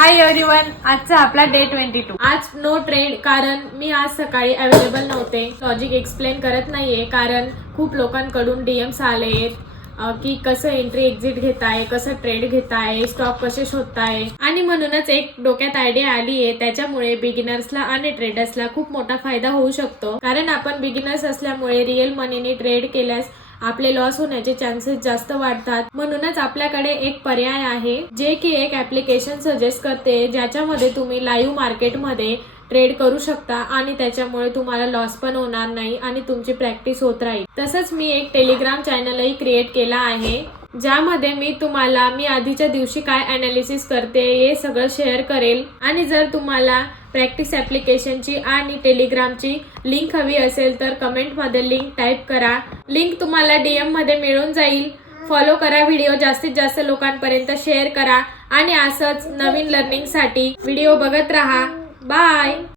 Hi everyone, आजचा आपला day 22। आज नो ट्रेड, कारण मी आज सकाळी अवेलेबल नव्हते। लॉजिक एक्सप्लेन करत नाहीये कारण खूप लोकांकडून डीएम्स आले की कसं एंट्री एक्झिट घेताय, कसं ट्रेड घेताय, स्टॉक कसे शोधताय, आणि म्हणूनच एक डोक्यात आयडिया आली आहे। त्याच्यामुळे बिगिनर्सला आणि ट्रेडर्सला खूप मोठा फायदा होऊ शकतो, कारण आपण बिगिनर्स असल्यामुळे रिअल मनीने ट्रेड केल्यास आपले लॉस होण्याचे चान्सेस जास्त वाढतात। म्हणूनच आपल्याकडे एक पर्याय आहे जे की एक ऍप्लिकेशन सजेस्ट करते, ज्याच्यामध्ये तुम्ही लाईव्ह मार्केटमध्ये ट्रेड करू शकता आणि त्याच्यामुळे तुम्हाला लॉस पण होणार नाही आणि तुमची प्रॅक्टिस होत राहील। तसंच मी एक टेलिग्राम चॅनलही क्रिएट केला आहे, ज्यामध्ये मी तुम्हाला आधीच्या दिवशी काय अनालिसिस करते हे सगळं शेअर करेल। आणि जर तुम्हाला प्रॅक्टिस ऍप्लिकेशनची आणि टेलिग्रामची लिंक हवी असेल तर कमेंट मध्ये लिंक टाइप करा। लिंक तुम्हाला डीएम मध्ये मिळून जाईल। फॉलो करा, व्हिडिओ जास्तीत जास्त लोकांपर्यंत शेअर करा आणि असंच नवीन लर्निंग साठी व्हिडिओ बघत राहा। बाय।